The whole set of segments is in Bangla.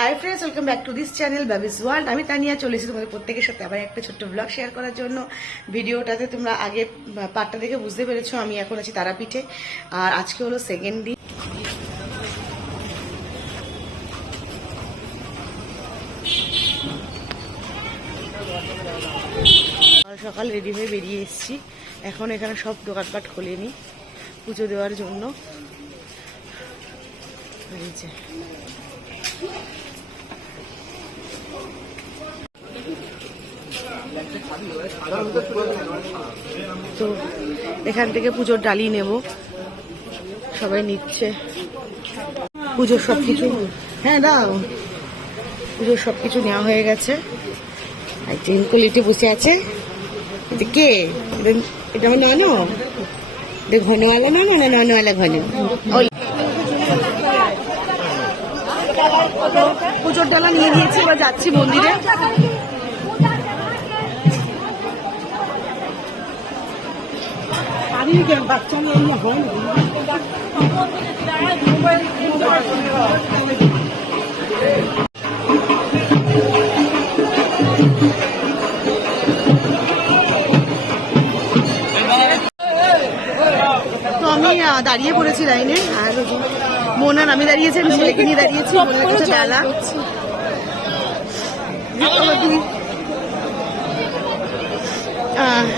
Hi friends welcome back to this channel বাবিস world আমি তানিয়া চলেছি তোমাদের প্রত্যেকের সাথে আবার একটা ছোট্ট ব্লগ শেয়ার করার জন্য। ভিডিওটাতে তোমরা আগে পার্টটা দেখে বুঝতে পেরেছ, আমি এখন আছি তারাপীঠে। আর আজকে হলো সেকেন্ড দিন। সকাল রেডি হয়ে বেরিয়ে এসেছি। এখন এখানে সব দোকানপাট খোলেনি পুজো দেওয়ার জন্য। এই তো এখান থেকে পুজোর ডালি নেব। সবাই নিচ্ছে। পুজোর সব কিছু হ্যাঁ দাও। পুজোর সব কিছু নেওয়া হয়ে গেছে। আর বসে আছে, এটা কে? এটা- আমার নানো? এটা ঘনওয়ালা নানো না ননওয়ালা ঘন? পুজোর ডালা নিয়ে নিয়েছি এবার যাচ্ছি মন্দিরে। দাঁড়িয়ে পড়েছি লাইনে, আর মোনার আমি দাঁড়িয়েছি, আমি ছেলেকে নিয়ে দাঁড়িয়েছি মোনার কাছে ডালা।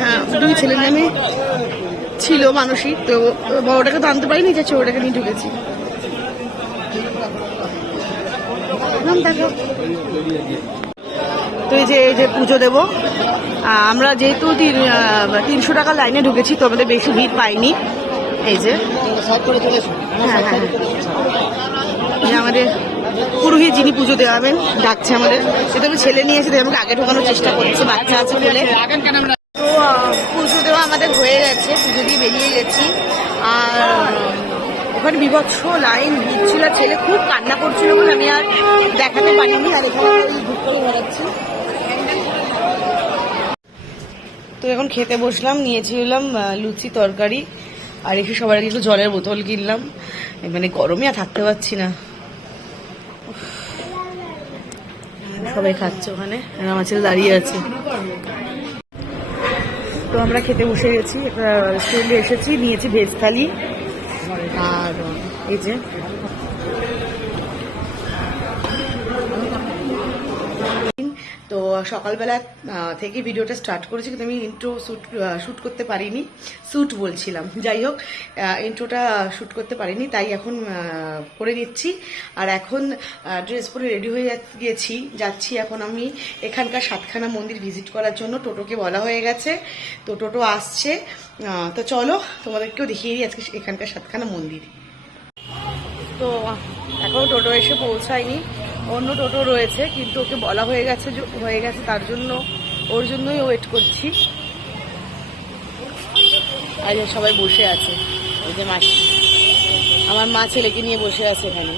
হ্যাঁ দুই ছেলের নামে ছিল মানসিক তো বড়টাকে তো আনতে পারিনি, যে ছোটটাকে নিয়ে ঢুকেছি। তো এই যে এই যে পুজো দেবো আমরা যেহেতু তিন তিনশো টাকা লাইনে ঢুকেছি, তো আমাদের বেশি ভিড় পাইনি। এই যে হ্যাঁ হ্যাঁ হ্যাঁ। আমাদের পুরোহিত যিনি পুজো দেওয়াবেন, ডাকছে আমাদের। সেটা আমি ছেলে নিয়ে এসে আমাকে আগে ঢোকানোর চেষ্টা করছে, বাচ্চা আছে বলে। আমাদের হয়ে গেছে, পুজো দিয়ে বেরিয়ে গেছি। আর ওখানে বিভৎস লাইন ভিড় ছিল খুব কান্না করছিল বলে আমি আর দেখাতে পারিনি, আর এখানে তো এখন খেতে বসলাম নিয়েছিলাম লুচি তরকারি, আর এসে সবার আগে একটু জলের বোতল কিনলাম। মানে গরমে আর থাকতে পারছি না। সবাই খাচ্ছে ওখানে আমার ছেলে দাঁড়িয়ে আছে। তো আমরা খেতে বসে গেছি রেস্টুরেন্টে এসেছি নিয়েছি ভেজ থালি। আর এই যে তো সকালবেলা থেকে ভিডিওটা স্টার্ট করেছি, কিন্তু আমি ইন্ট্রো শ্যুট শ্যুট করতে পারিনি। শ্যুট বলছিলাম। যাই হোক ইন্ট্রোটা শ্যুট করতে পারিনি, তাই এখন করে নিচ্ছি। আর এখন ড্রেস পরে রেডি হয়ে গেছি। যাচ্ছি এখন আমি এখানকার সাতখানা মন্দির ভিজিট করার জন্য। টোটোকে বলা হয়ে গেছে। তো টোটো আসছে। তো চলো, তোমাদেরকেও দেখিয়ে দিই আজকে এখানকার সাতখানা মন্দির। তো এখনও টোটো এসে পৌঁছায়নি। অন্য টোটো রয়েছে, কিন্তু ওকে বলা হয়ে গেছে হয়ে গেছে, তার জন্য ওর জন্যই ওয়েট করছি। আর সবাই বসে আছে। ওই যে মাসি আমার মা ছেলেকে নিয়ে বসে আছে এখানে।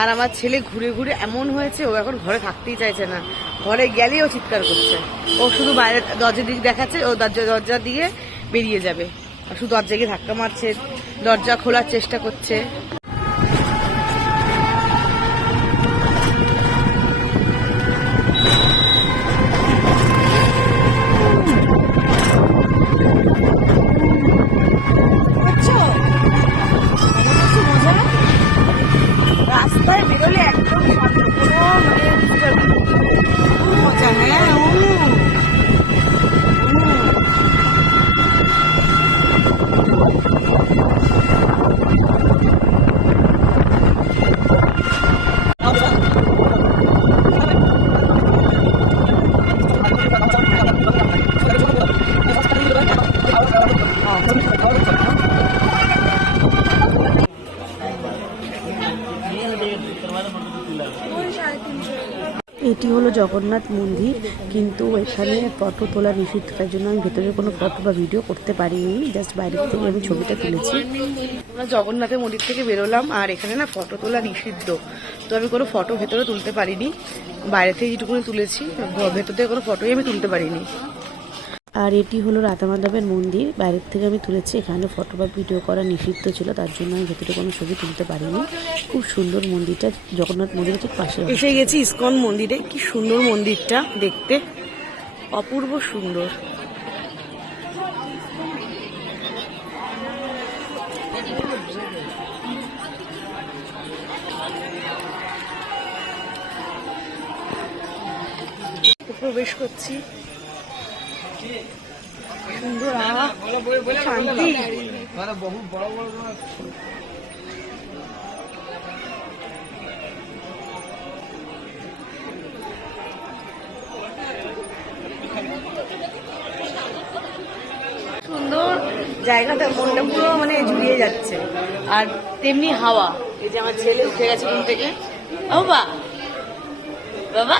আর আমার ছেলে ঘুরে ঘুরে এমন হয়েছে, ও এখন ঘরে থাকতেই চাইছে না। ঘরে গেলেই ও চিৎকার করছে। ও শুধু বাইরে দরজার দিক দেখাচ্ছে, ও দরজা দরজা দিয়ে বেরিয়ে যাবে। শুধু দরজা গিয়ে ধাক্কা মারছে, দরজা খোলার চেষ্টা করছে। জগন্নাথ মন্দির, কিন্তু এখানে ফটো তোলা নিষিদ্ধ তার জন্য আমি ভেতরে কোনো ফটো বা ভিডিও করতে পারিনি জাস্ট বাইরের থেকে আমি ছবিটা তুলেছি। আমরা জগন্নাথের মন্দির থেকে বেরোলাম, আর এখানে না ফটো তোলা নিষিদ্ধ। তো আমি কোনো ফটো ভেতরে তুলতে পারিনি, বাইরে থেকে যেটুকুনি তুলেছি, ভেতর থেকে কোনো ফটোই আমি তুলতে পারিনি। আর এটি হলো রাধা মাধবের মন্দির। বাইরের থেকে আমি তুলেছি। এখানে ফটো বা ভিডিও করা নিষিদ্ধ ছিল। তার জন্য আমি ভেতরে কোনো ছবি তুলতে পারিনি। খুব সুন্দর মন্দিরটা। জগন্নাথ মন্দিরের ঠিক পাশে এসে গেছি ইসকন মন্দিরে। কি সুন্দর মন্দিরটা দেখতে। অপূর্ব সুন্দর। প্রবেশ করছি। সুন্দর শান্তি। জায়গাটা মনটা পুরো মানে জুড়িয়ে যাচ্ছে। আর তেমনি হাওয়া। এই যে আমার ছেলে উঠে গেছে ঘুম থেকে। বাবা।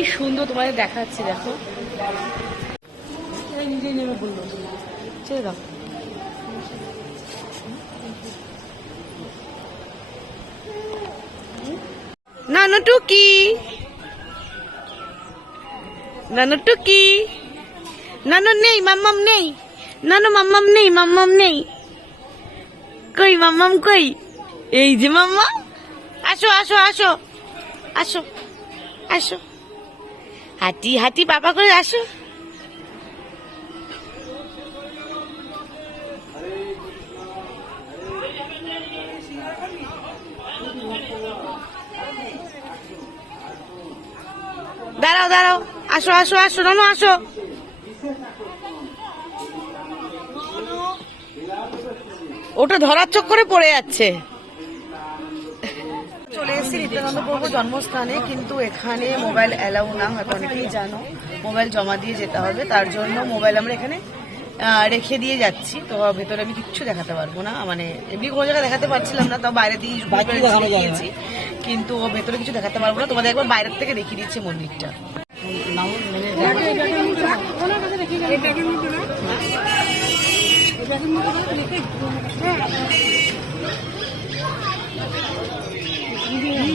কি সুন্দর তোমাদের দেখাচ্ছি দেখো। নিজেই নেমে বলল। ছেড়ে দাও। নানু টুকি। নানু টুকি। নানু নেই মাম্মাম নেই। নানু মাম্মাম নেই মাম্মাম নেই। কই মাম্মাম কই? এই যে মাম্মা আসো আসো আসো। আসো আসো। হাঁটি হাতি বাবা করে আসো। দাঁড়াও দাঁড়াও। আসো আসো আসো, নানু, আসো। ওটা ধরার চক্করে পড়ে যাচ্ছে। এসেছি নিত্যানন্দ প্রভু জন্মস্থানে কিন্তু এখানে মোবাইল অ্যালাউ না হয়তো অনেকেই জানো। মোবাইল জমা দিয়ে যেতে হবে তার জন্য মোবাইল আমরা এখানে রেখে দিয়ে যাচ্ছি। তো ভেতরে আমি কিচ্ছু দেখাতে পারব না। মানে এমনি কোনো জায়গায় দেখাতে পারছিলাম না তাও বাইরে দিয়ে দেখিয়েছি কিন্তু ভেতরে কিছু দেখাতে পারব না। তোমাদের একবার বাইরের থেকে দেখিয়ে দিচ্ছে মন্দিরটা।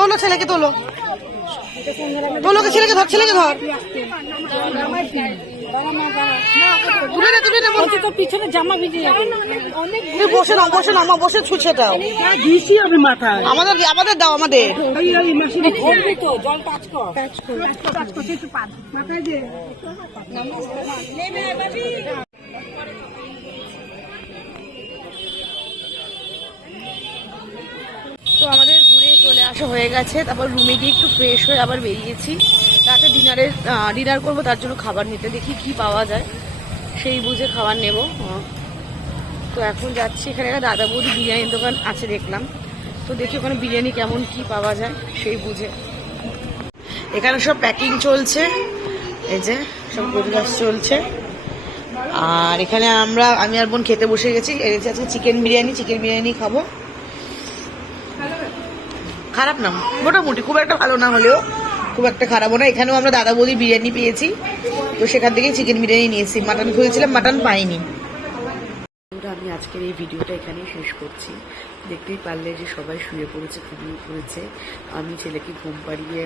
তোলো ছেলেকে তোলো। তোলোকে ছেলেকে ধর ছেলেকে ধর। তুলে না তুলে না বলছি তো পিছনে জামা ভিজে যাবে। বসে নাও বসে নাও মা বসে ছুঁছেটাও দিছি হবে মাথায়। আমাদের আমাদের দাও আমাদের। ওই ওই মেশিনে ভরবি তো জল টাচ কর। টাচ কর টাচ কর একটু পান মাথায় দে। তো আমাদের ঘুরে চলে আসা হয়ে গেছে, তারপর রুমে গিয়ে একটু ফ্রেশ হয়ে আবার বেরিয়েছি। রাতে ডিনারের ডিনার করব, তার জন্য খাবার নিতে, দেখি কি পাওয়া যায়। সেই বুঝে খাবার নেব। তো এখন যাচ্ছি, এখানে একটা দাদা বৌদি বিরিয়ানির দোকান আছে দেখলাম। তো দেখি ওখানে বিরিয়ানি কেমন, কি পাওয়া যায়, সেই বুঝে। এখানে সব প্যাকিং চলছে। এই যে, সব গোজগাছ চলছে। আর এখানে আমরা, আমি আর বোন খেতে বসে গেছি। আজকে চিকেন বিরিয়ানি চিকেন বিরিয়ানি খাব। খারাপ না, মোটামুটি, খুব একটা ভালো না হলেও খুব একটা খারাপও না। এখানেও আমরা দাদা বৌদি বিরিয়ানি পেয়েছি, তো সেখান থেকেই চিকেন বিরিয়ানি নিয়েছি। মাটন খুঁজেছিলাম মাটন পাইনি। আমি আজকের এই ভিডিওটা এখানেই শেষ করছি। দেখতেই পারলে যে সবাই শুয়ে পড়েছে, ঘুমিয়ে পড়েছে। আমি ছেলেকে ঘুম পাড়িয়ে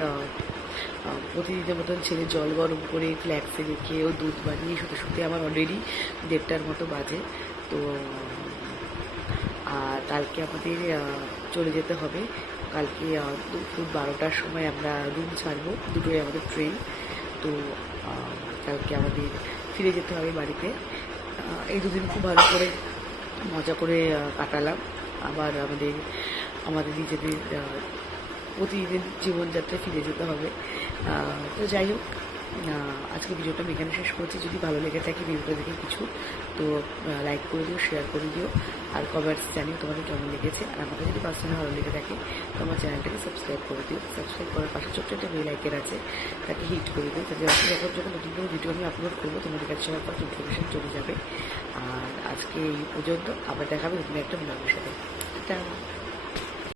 প্রতিদিনের মতন ছেলে জল গরম করে ফ্ল্যাক্সে রেখে ও দুধ বানিয়ে শুতে শুতে আমার অলরেডি দেড়টার মতো বাজে। তো আর কালকে আমাদের চলে যেতে হবে। কালকে দুপুর বারোটার সময় আমরা রুম ছাড়বো, দুটোই আমাদের ট্রেন তো কালকে আমাদের ফিরে যেতে হবে বাড়িতে। এই দুদিন খুব ভালো করে মজা করে কাটালাম। আবার আমাদের আমাদের নিজেদের প্রতিদিন জীবনযাত্রায় ফিরে যেতে হবে। তো যাই হোক আজকে ভিডিওটা এখানে শেষ করছি। যদি ভালো লেগে থাকে ভিডিওটা দেখে কিছু, তো লাইক করে দিও শেয়ার করে দিও, আর কমেন্টস জানিও তোমাদের কেমন লেগেছে। আর আমাকে যদি পার্সোনাল ভালো লেগে থাকে, তো আমার চ্যানেলটাকে সাবস্ক্রাইব করে দিও। সাবস্ক্রাইব করার পাশে ছোট্ট একটা বেল আইকন আছে, তাকে হিট করে দিও তাদের যখন যখন নতুন কোনো ভিডিও আমি আপলোড করব, তোমাদের কাছে সবার পর ইনফরমেশন চলে যাবে। আর আজকে এই পর্যন্ত আবার দেখাবে নতুন একটা ব্লগের সাথে।